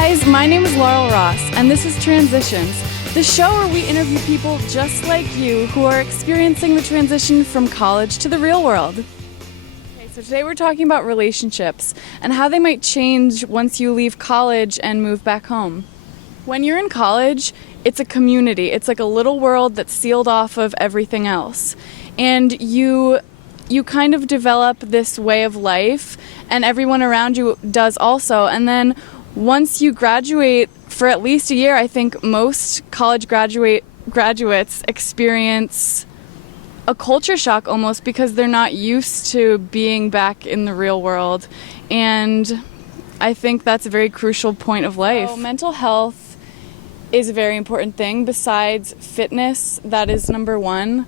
guys, my name is Laurel Ross, and this is Transitions, the show where we interview people just like you who are experiencing the transition from college to the real world. Okay, so today we're talking about relationships and how they might change once you leave college and move back home. When you're in college, it's a community. It's like a little world that's sealed off of everything else. And you kind of develop this way of life, and everyone around you does also. And then once you graduate, for at least a year, I think most college graduates experience a culture shock almost, because they're not used to being back in the real world. And I think that's a very crucial point of life. So mental health is a very important thing. Besides fitness, that is number one.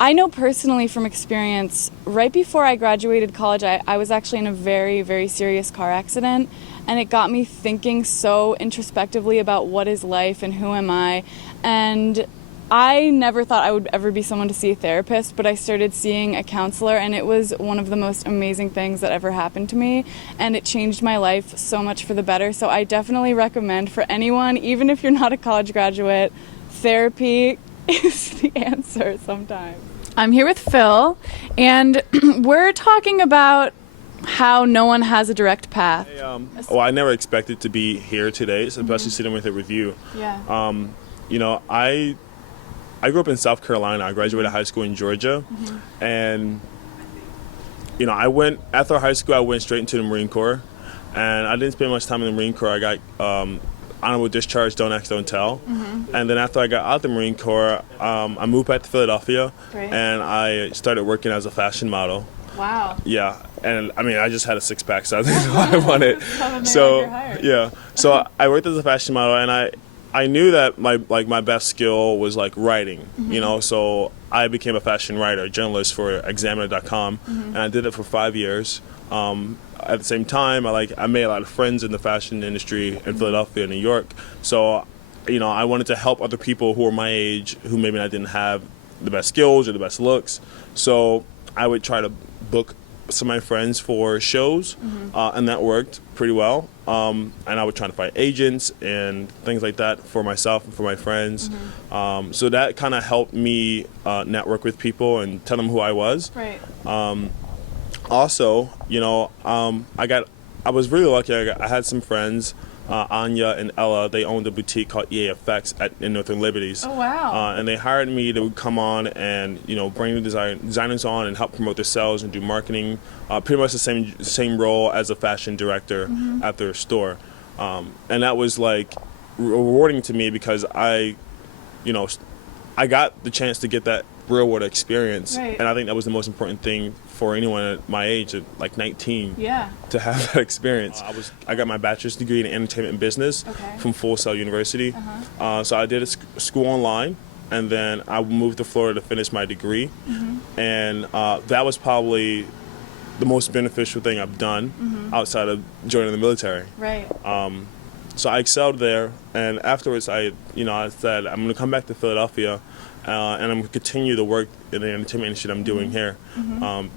I know personally from experience, right before I graduated college, I was actually in a very, very serious car accident, and it got me thinking so introspectively about what is life and who am I. And I never thought I would ever be someone to see a therapist, but I started seeing a counselor, and it was one of the most amazing things that ever happened to me, and it changed my life so much for the better. So I definitely recommend for anyone, even if you're not a college graduate, therapy is the answer sometimes. I'm here with Phil, and we're talking about how no one has a direct path. Hey, I never expected to be here today, especially sitting with you. Yeah. I grew up in South Carolina. I graduated high school in Georgia, and after high school, I went straight into the Marine Corps, and I didn't spend much time in the Marine Corps. I got honorable discharge, don't ask, don't tell. And then after I got out of the Marine Corps, I moved back to Philadelphia. Great. And I started working as a fashion model. Wow. Yeah, and I mean, I just had a six-pack, so that's what I wanted. So I worked as a fashion model, and I knew that my best skill was like writing, so I became a fashion writer, journalist for Examiner.com, and I did it for 5 years. At the same time, I made a lot of friends in the fashion industry in Philadelphia, New York. So, I wanted to help other people who were my age, who maybe I didn't have the best skills or the best looks. So I would try to book some of my friends for shows, and that worked pretty well. And I would try to find agents and things like that for myself and for my friends. So that kind of helped me network with people and tell them who I was. Right. Also, I was really lucky. I had some friends, Anya and Ella. They owned a boutique called EA Effects in Northern Liberties. Oh, wow. And they hired me to come on and bring the designers on and help promote their sales and do marketing. Pretty much the same role as a fashion director at their store. And that was like rewarding to me, because I got the chance to get that real world experience. Right. And I think that was the most important thing for anyone at my age, at like 19, to have that experience. I got my bachelor's degree in entertainment and business from Full Sail University. So I did a school online, and then I moved to Florida to finish my degree. And that was probably the most beneficial thing I've done outside of joining the military. Right. So I excelled there, and afterwards I said I'm going to come back to Philadelphia, and I'm going to continue the work in the entertainment industry that I'm doing here,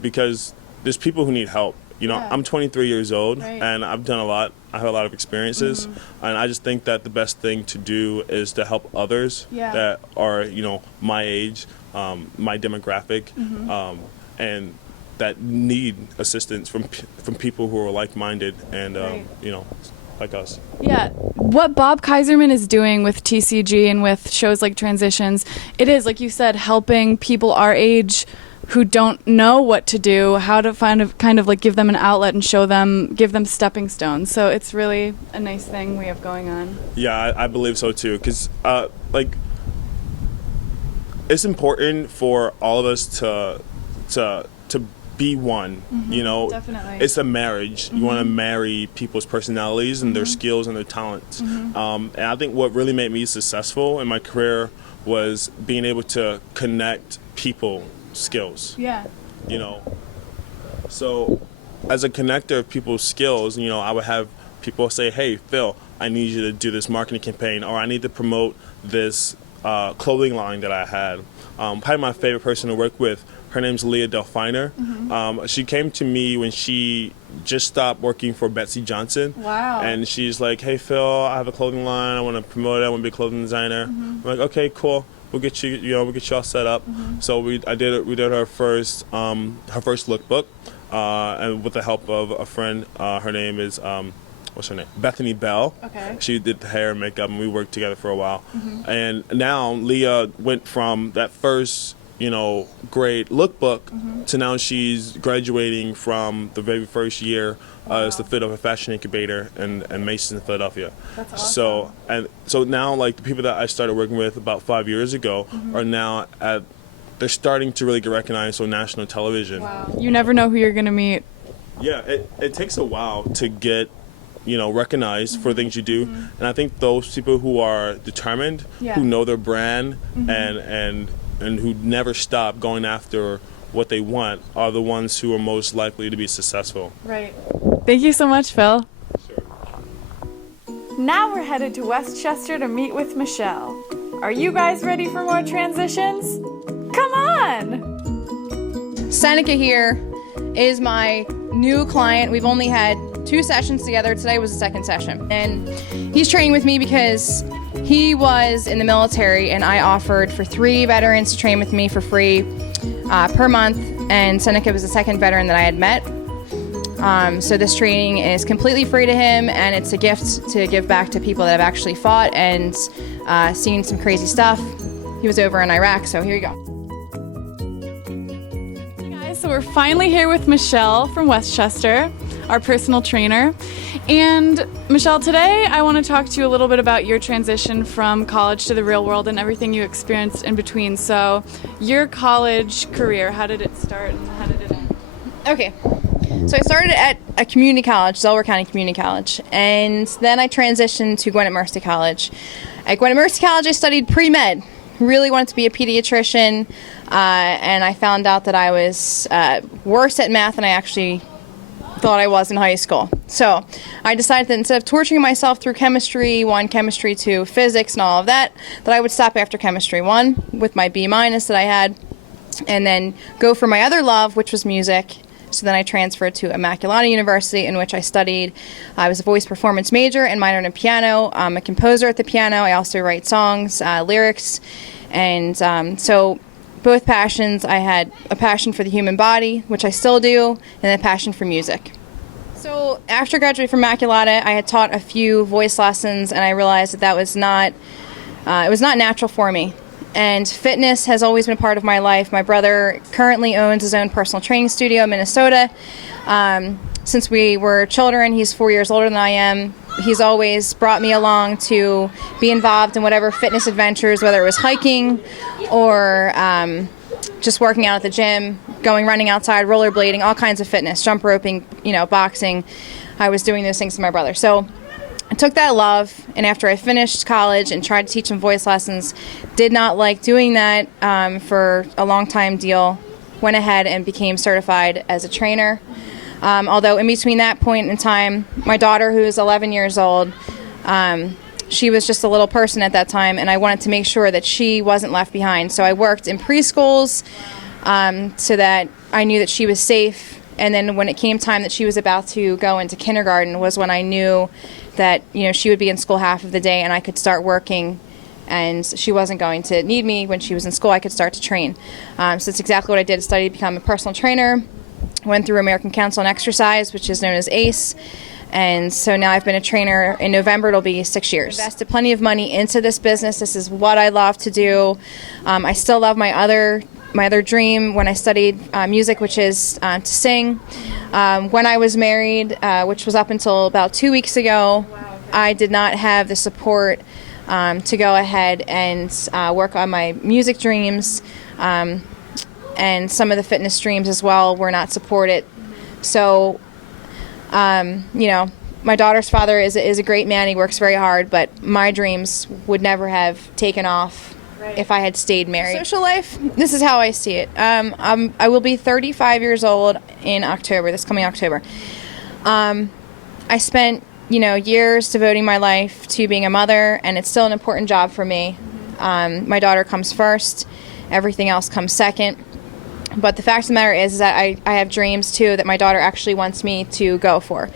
because there's people who need help. I'm 23 years old, and I've done a lot. I have a lot of experiences, and I just think that the best thing to do is to help others that are, my age, my demographic, and that need assistance from people who are like-minded and, like us. Yeah, what Bob Kaiserman is doing with TCG and with shows like Transitions, it is, like you said, helping people our age who don't know what to do, how to kind of like give them an outlet and give them stepping stones. So it's really a nice thing we have going on. Yeah, I believe so too, because it's important for all of us to be one. Definitely. It's a marriage. You want to marry people's personalities and their skills and their talents. And I think what really made me successful in my career was being able to connect people skills. Yeah. So as a connector of people's skills, I would have people say, hey, Phil, I need you to do this marketing campaign, or I need to promote this clothing line that I had. Probably my favorite person to work with. Her name's Leah Delfiner. She came to me when she just stopped working for Betsy Johnson. Wow. And she's like, "Hey Phil, I have a clothing line. I want to promote it. I want to be a clothing designer." I'm like, "Okay, cool. We'll get you. We'll get you all set up." So we did her first lookbook, and with the help of a friend. Her name is what's her name? Bethany Bell. Okay. She did the hair and makeup, and we worked together for a while. And now Leah went from that first grade lookbook to now she's graduating from the very first year as the Philadelphia Fashion Incubator and Macy's in Philadelphia. That's awesome. So now like the people that I started working with about 5 years ago are now they're starting to really get recognized on national television. Wow. You never know who you're gonna meet. Yeah, it takes a while to get recognized for things you do, and I think those people who are determined, who know their brand, and who never stop going after what they want are the ones who are most likely to be successful. Right. Thank you so much, Phil. Sure. Now we're headed to Westchester to meet with Michelle. Are you guys ready for more transitions? Come on! Seneca here is my new client. We've only had 2 sessions together. Today was the second session. And he's training with me because he was in the military and I offered for 3 veterans to train with me for free per month. And Seneca was the second veteran that I had met. So this training is completely free to him, and it's a gift to give back to people that have actually fought and seen some crazy stuff. He was over in Iraq, so here you go. Hey guys, so we're finally here with Michelle from Westchester, our personal trainer. And Michelle, today I want to talk to you a little bit about your transition from college to the real world and everything you experienced in between. So your college career, how did it start and how did it end? Okay. So I started at a community college, Delaware County Community College, and then I transitioned to Gwinnett Mercy College. At Gwinnett Mercy College, I studied pre-med. Really wanted to be a pediatrician, and I found out that I was worse at math than I actually thought I was in high school. So I decided that instead of torturing myself through chemistry 1, chemistry 2, physics, and all of that I would stop after chemistry 1 with my B- that I had, and then go for my other love, which was music. So then I transferred to Immaculata University, in which I studied. I was a voice performance major and minored in piano. I'm a composer at the piano. I also write songs, lyrics, and so both passions. I had a passion for the human body, which I still do, and a passion for music. So after graduating from Immaculata, I had taught a few voice lessons, and I realized that was not it was not natural for me. And fitness has always been a part of my life. My brother currently owns his own personal training studio in Minnesota. Since we were children, he's 4 years older than I am. He's always brought me along to be involved in whatever fitness adventures, whether it was hiking or just working out at the gym, running outside, rollerblading, all kinds of fitness, jump roping, boxing. I was doing those things with my brother. So I took that love, and after I finished college and tried to teach him voice lessons, did not like doing that for a long time deal, went ahead and became certified as a trainer. Although in between that point in time, my daughter, who is 11 years old, she was just a little person at that time, and I wanted to make sure that she wasn't left behind. So I worked in preschools so that I knew that she was safe. And then when it came time that she was about to go into kindergarten was when I knew that she would be in school half of the day and I could start working, and she wasn't going to need me when she was in school. I could start to train. So that's exactly what I did. I studied to become a personal trainer, went through American Council on Exercise, which is known as ACE, and so now I've been a trainer. In November it'll be 6 years. Invested plenty of money into this business. This is what I love to do. I still love my other dream when I studied music, which is to sing. When I was married, which was up until about 2 weeks ago, I did not have the support to go ahead and work on my music dreams, and some of the fitness dreams as well were not supported. So, my daughter's father is a great man. He works very hard, but my dreams would never have taken off if I had stayed married. Social life, this is how I see it. I will be 35 years old in October, this coming October. I spent, years devoting my life to being a mother, and it's still an important job for me. My daughter comes first. Everything else comes second. But the fact of the matter is that I have dreams, too, that my daughter actually wants me to go for.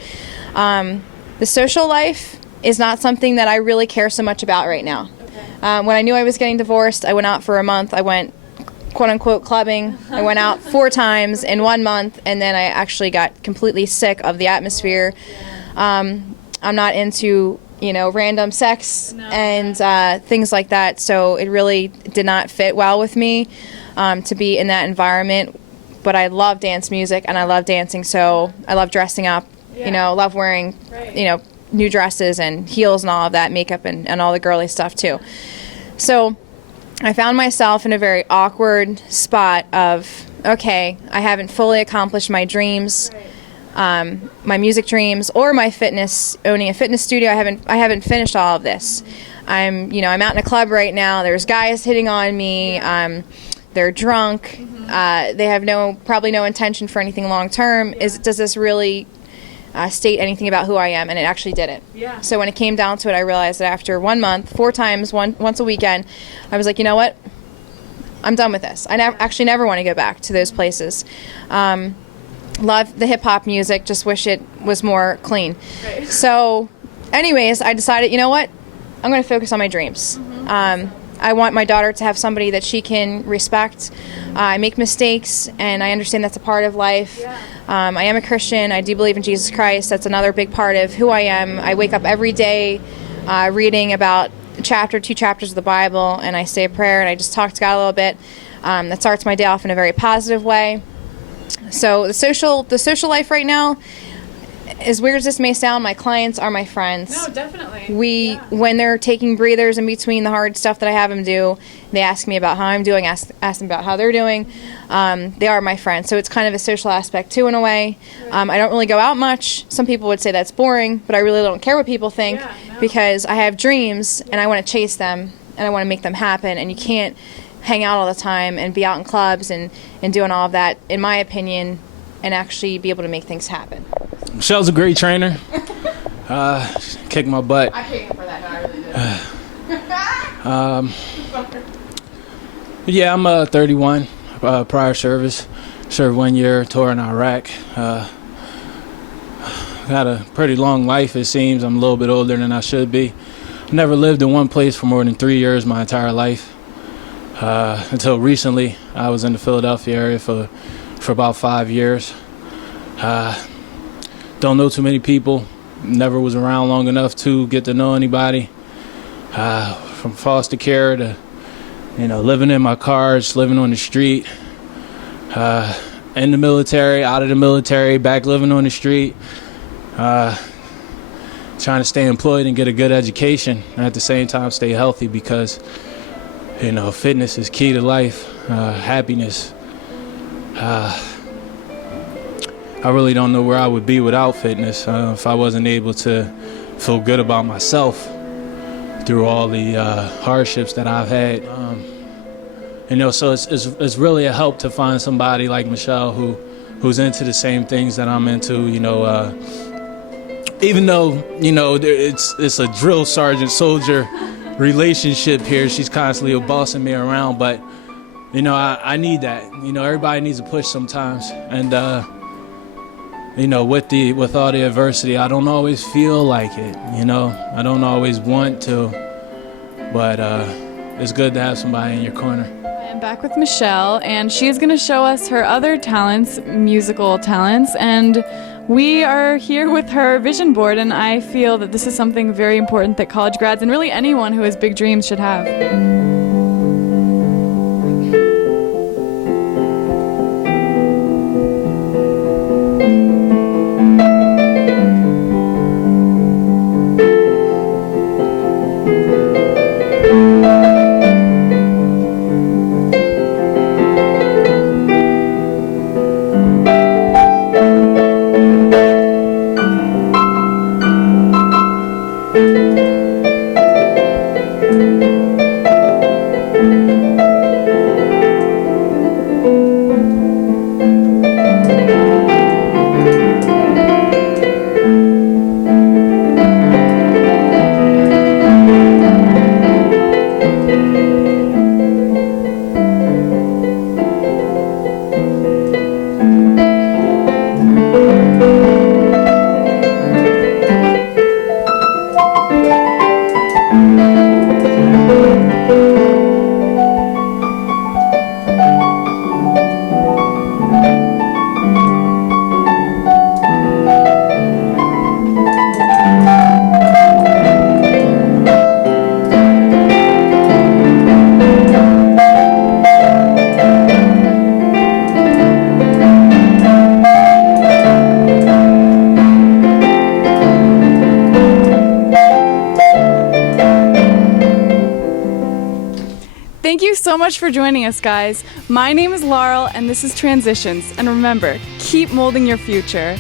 The social life is not something that I really care so much about right now. When I knew I was getting divorced, I went out for a month. I went, quote-unquote, clubbing. I went out 4 times in 1 month, and then I actually got completely sick of the atmosphere. I'm not into, random sex and things like that, so it really did not fit well with me to be in that environment. But I love dance music, and I love dancing, so I love dressing up, love wearing, new dresses and heels and all of that, makeup and all the girly stuff too. So I found myself in a very awkward spot of, okay, I haven't fully accomplished my dreams, my music dreams, or my fitness, owning a fitness studio. I haven't finished all of this. I'm out in a club right now. There's guys hitting on me. They're drunk. They have probably no intention for anything long term. Does this really state anything about who I am? And it actually didn't. Yeah. So when it came down to it, I realized that after 1 month, 4 times, once a weekend, I was like, you know what? I'm done with this. I actually never want to go back to those places. Love the hip hop music, just wish it was more clean. Right. So anyways, I decided, you know what? I'm going to focus on my dreams. I want my daughter to have somebody that she can respect. I make mistakes, and I understand that's a part of life. Yeah. I am a Christian. I do believe in Jesus Christ. That's another big part of who I am. I wake up every day reading about 2 chapters of the Bible, and I say a prayer, and I just talk to God a little bit. That starts my day off in a very positive way. So the social life right now, as weird as this may sound, my clients are my friends. No, definitely. When they're taking breathers in between the hard stuff that I have them do, they ask me about how I'm doing, ask them about how they're doing. They are my friends, so it's kind of a social aspect too, in a way. I don't really go out much. Some people would say that's boring, but I really don't care what people think because I have dreams and I want to chase them and I want to make them happen. And you can't hang out all the time and be out in clubs and doing all of that, in my opinion, and actually be able to make things happen. Michelle's a great trainer. Kicked my butt. I paid for that. No, I really did. Yeah, I'm 31. Prior service. Served 1 year, tour in Iraq. Got a pretty long life, it seems. I'm a little bit older than I should be. Never lived in one place for more than 3 years my entire life. Until recently, I was in the Philadelphia area for about 5 years. Don't know too many people. Never was around long enough to get to know anybody. From foster care to, living in my cars, living on the street. In the military, out of the military, back living on the street. Trying to stay employed and get a good education, and at the same time stay healthy because, fitness is key to life, happiness. I really don't know where I would be without fitness if I wasn't able to feel good about myself through all the hardships that I've had. So it's really a help to find somebody like Michelle who's into the same things that I'm into. Even though it's a drill sergeant soldier relationship here, she's constantly bossing me around, but I need that. Everybody needs a push sometimes, and with all the adversity, I don't always feel like it. I don't always want to, but it's good to have somebody in your corner. I'm back with Michelle, and she's going to show us her other talents, musical talents, and we are here with her vision board, and I feel that this is something very important that college grads and really anyone who has big dreams should have. so much for joining us, guys. My name is Laurel, and this is Transitions. And remember, keep molding your future.